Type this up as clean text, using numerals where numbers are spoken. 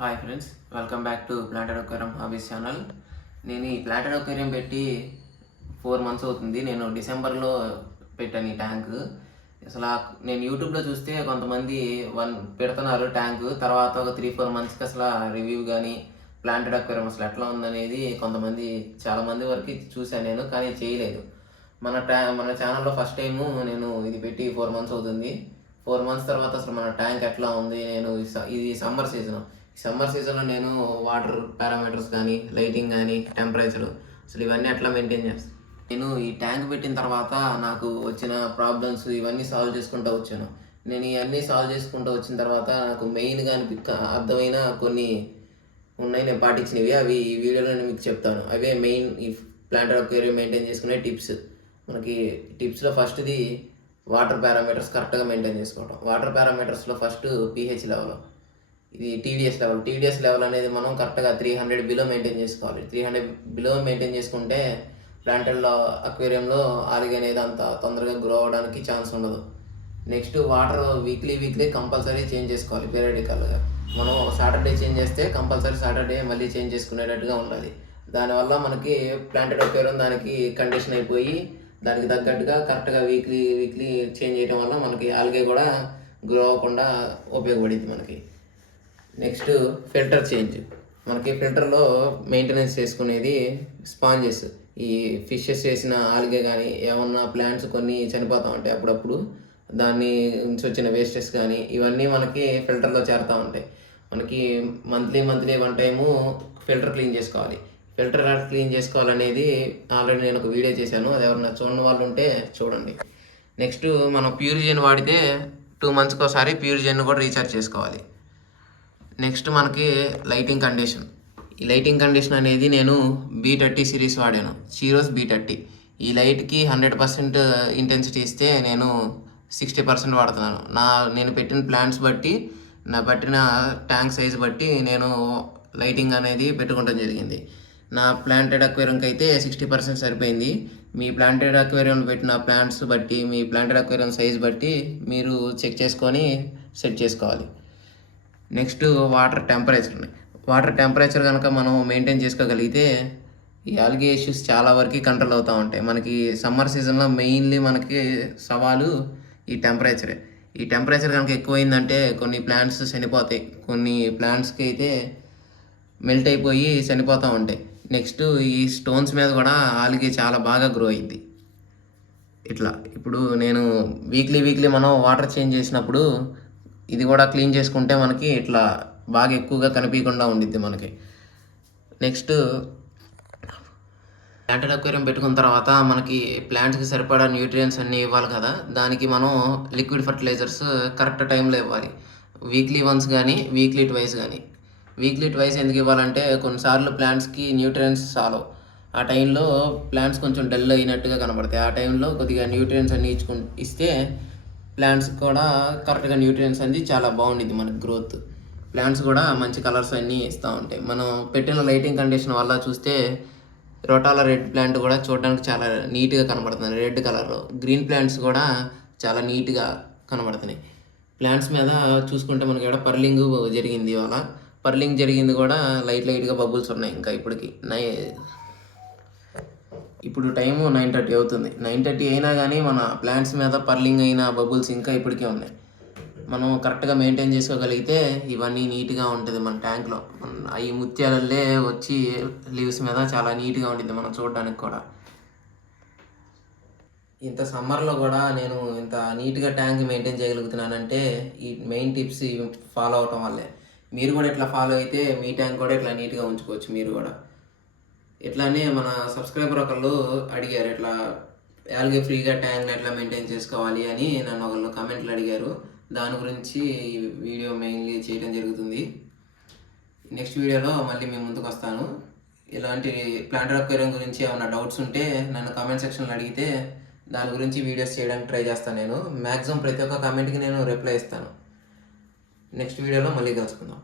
Hi friends, welcome back to planted aquarium hobbies channel. నేను ఈ planted aquarium పెట్టి 4 months అవుతుంది. నేను డిసెంబర్లో పెట్టాను ఈ ట్యాంక్. అసలు నేను యూట్యూబ్లో చూస్తే కొంతమంది పెడుతున్నారు ట్యాంక్, తర్వాత ఒక 3-4 monthsకి అసలు రివ్యూ కానీ ప్లాంటెడ్ అక్వేరియం అసలు ఎట్లా ఉందనేది చాలామంది వరకు చూశాను నేను, కానీ చేయలేదు. మన ఛానల్లో ఫస్ట్ టైము నేను ఇది పెట్టి 4 months అవుతుంది. 4 months తర్వాత అసలు మన ట్యాంక్ ఎట్లా ఉంది, ఇది సమ్మర్ సీజన్లో నేను వాటర్ పారామీటర్స్ కానీ, లైటింగ్ కానీ, టెంపరేచర్ అసలు ఇవన్నీ ఎట్లా మెయింటైన్ చేస్తాను. నేను ఈ ట్యాంక్ పెట్టిన తర్వాత నాకు వచ్చిన ప్రాబ్లమ్స్ ఇవన్నీ సాల్వ్ చేసుకుంటూ వచ్చాను. నేను ఇవన్నీ సాల్వ్ చేసుకుంటూ వచ్చిన తర్వాత నాకు మెయిన్గా అర్థమైన కొన్ని ఉన్నాయి, నేను పాటించినవి. అవి ఈ వీడియోలో నేను మీకు చెప్తాను. అవే మెయిన్ ఈ ప్లాంటెడ్ అక్వేరియం మెయింటైన్ చేసుకునే టిప్స్. మనకి టిప్స్లో ఫస్ట్ది వాటర్ పారామీటర్స్ కరెక్ట్గా మెయింటైన్ చేసుకోవడం. వాటర్ పారామీటర్స్లో ఫస్ట్ pH లెవెల్, ఇది టీడీఎస్ లెవెల్ అనేది మనం కరెక్ట్గా 300 బిలో మెయింటైన్ చేసుకోవాలి. 300 బిలో మెయింటైన్ చేసుకుంటే ప్లాంటెడ్ అక్వేరియంలో ఆల్గే అనేది అంత తొందరగా గ్రో అవ్వడానికి ఛాన్స్ ఉండదు. Next water weekly compulsory change చేసుకోవాలి పీరియడికల్గా. మనం సాటర్డే చేంజ్ చేస్తే కంపల్సరీ సాటర్డే మళ్ళీ చేంజ్ చేసుకునేటట్టుగా ఉండాలి. దానివల్ల మనకి ప్లాంటెడ్ అక్వేరియం దానికి కండిషన్ అయిపోయి దానికి తగ్గట్టుగా కరెక్ట్గా వీక్లీ చేంజ్ చేయడం వల్ల మనకి ఆల్గే కూడా గ్రో అవ్వకుండా ఉపయోగపడింది మనకి. Next filter change. మనకి ఫిల్టర్లో మెయింటెనెన్స్ చేసుకునేది స్పాంజెస్. ఈ ఫిషెస్ చేసిన ఆల్గే కానీ ఏమన్నా ప్లాంట్స్ కొన్ని చనిపోతూ ఉంటాయి అప్పుడప్పుడు, దాన్ని నుంచి వచ్చిన వేస్టెస్ కానీ ఇవన్నీ మనకి ఫిల్టర్లో చేరుతూ ఉంటాయి. మనకి మంత్లీ 1 టైము ఫిల్టర్ క్లీన్ చేసుకోవాలి. ఫిల్టర్ ఎలా క్లీన్ చేసుకోవాలనేది ఆల్రెడీ నేను ఒక వీడియో చేశాను, అది ఎవరైనా చూడని వాళ్ళు ఉంటే చూడండి. నెక్స్ట్ మనం ప్యూరిజన్ వాడితే 2 monthsకి ఒకసారి ప్యూరిజన్ కూడా రీఛార్జ్ చేసుకోవాలి. నెక్స్ట్ మనకి లైటింగ్ కండిషన్. ఈ లైటింగ్ కండిషన్ అనేది నేను B30 సిరీస్ వాడాను, చీరోస్ B30. ఈ లైట్కి 100% ఇంటెన్సిటీ ఇస్తే నేను 60% వాడుతున్నాను. నేను పెట్టిన ప్లాంట్స్ బట్టి, నా పట్టిన ట్యాంక్ సైజ్ బట్టి నేను లైటింగ్ అనేది పెట్టుకోవడం జరిగింది. నా ప్లాంటెడ్ అక్వేరియంకి అయితే 60% సరిపోయింది. మీ ప్లాంటెడ్ అక్వేరియం పెట్టిన ప్లాంట్స్ బట్టి, మీ ప్లాంటెడ్ అక్వేరియం సైజ్ బట్టి మీరు చెక్ చేసుకొని సెట్ చేసుకోవాలి. నెక్స్ట్ వాటర్ టెంపరేచర్ కనుక మనం మెయింటైన్ చేసుకోగలిగితే ఈ ఆల్గే ఇష్యూస్ చాలా వరకు కంట్రోల్ అవుతూ ఉంటాయి. మనకి సమ్మర్ సీజన్లో మెయిన్లీ మనకి సవాలు ఈ టెంపరేచరే. ఈ టెంపరేచర్ కనుక ఎక్కువైందంటే కొన్ని ప్లాంట్స్ చనిపోతాయి, కొన్ని ప్లాంట్స్కి అయితే మెల్ట్ అయిపోయి చనిపోతూ ఉంటాయి. నెక్స్ట్ ఈ స్టోన్స్ మీద కూడా ఆల్గే చాలా బాగా గ్రో అయింది. ఇట్లా ఇప్పుడు నేను వీక్లీ మనం వాటర్ చేంజ్ చేసినప్పుడు ఇది కూడా క్లీన్ చేసుకుంటే మనకి ఇట్లా బాగా ఎక్కువగా కనిపించకుండా ఉండిద్ది మనకి. నెక్స్ట్ ప్లాంటెడ్ అక్వేరియం పెట్టుకున్న తర్వాత మనకి ప్లాంట్స్కి సరిపడా న్యూట్రియంట్స్ అన్నీ ఇవ్వాలి కదా, దానికి మనం లిక్విడ్ ఫర్టిలైజర్స్ కరెక్ట్ టైంలో ఇవ్వాలి. వీక్లీ వన్స్ కానీ వీక్లీ ట్వైస్ కానీ. వీక్లీ ట్వైస్ ఎందుకు ఇవ్వాలంటే కొన్నిసార్లు ప్లాంట్స్కి న్యూట్రియంట్స్ చాలు. ఆ టైంలో ప్లాంట్స్ కొంచెం డల్ అయినట్టుగా కనబడతాయి. ఆ టైంలో కొద్దిగా న్యూట్రియంట్స్ అన్నీ ఇస్తే ప్లాంట్స్ కూడా కరెక్ట్గా న్యూట్రియంట్స్ అనేది చాలా బాగుండిద్ది మనకి గ్రోత్. ప్లాంట్స్ కూడా మంచి కలర్స్ అన్నీ ఇస్తూ ఉంటాయి. మనం పెట్టిన లైటింగ్ కండిషన్ వల్ల చూస్తే రోటాల రెడ్ ప్లాంట్ కూడా చూడడానికి చాలా నీట్గా కనబడుతుంది రెడ్ కలర్లో. గ్రీన్ ప్లాంట్స్ కూడా చాలా నీట్గా కనబడుతున్నాయి. ప్లాంట్స్ మీద చూసుకుంటే మనకి ఇక్కడ పర్లింగ్ జరిగింది. ఇవాళ పర్లింగ్ జరిగింది కూడా లైట్గా బబుల్స్ ఉన్నాయి. ఇంకా ఇప్పుడు టైము 9:30 అవుతుంది. 9:30 అయినా కానీ మన ప్లాంట్స్ మీద పర్లింగ్ అయిన బబుల్స్ ఇంకా ఇప్పటికే ఉన్నాయి. మనం కరెక్ట్గా మెయింటైన్ చేసుకోగలిగితే ఇవన్నీ నీట్గా ఉంటుంది మన ట్యాంక్లో. అవి ముత్యాలల్లే వచ్చి లీవ్స్ మీద చాలా నీట్గా ఉంటుంది మనం చూడడానికి కూడా. ఇంత సమ్మర్లో కూడా నేను ఇంత నీట్గా ట్యాంక్ మెయింటైన్ చేయగలుగుతున్నానంటే ఈ మెయిన్ టిప్స్ ఫాలో అవటం వల్లే. మీరు కూడా ఇట్లా ఫాలో అయితే మీ ట్యాంక్ కూడా ఇట్లా నీట్గా ఉంచుకోవచ్చు మీరు కూడా. ఇట్లానే మన సబ్స్క్రైబర్ ఒకళ్ళు అడిగారు, ఇట్లా ఆల్గే ఫ్రీగా ట్యాంక్ని ఎట్లా మెయింటైన్ చేసుకోవాలి అని నన్ను ఒకళ్ళు కామెంట్లు అడిగారు. దాని గురించి ఈ వీడియో మెయిన్లీ చేయడం జరుగుతుంది. నెక్స్ట్ వీడియోలో మళ్ళీ మేము ముందుకు వస్తాను. ఇలాంటి ప్లాంటెడ్ అక్వేరియం గురించి ఏమైనా డౌట్స్ ఉంటే నన్ను కామెంట్ సెక్షన్లో అడిగితే దాని గురించి వీడియోస్ చేయడానికి ట్రై చేస్తాను. నేను మ్యాక్సిమం ప్రతి ఒక్క కామెంట్కి నేను రిప్లై ఇస్తాను. నెక్స్ట్ వీడియోలో మళ్ళీ కలుసుకుందాం.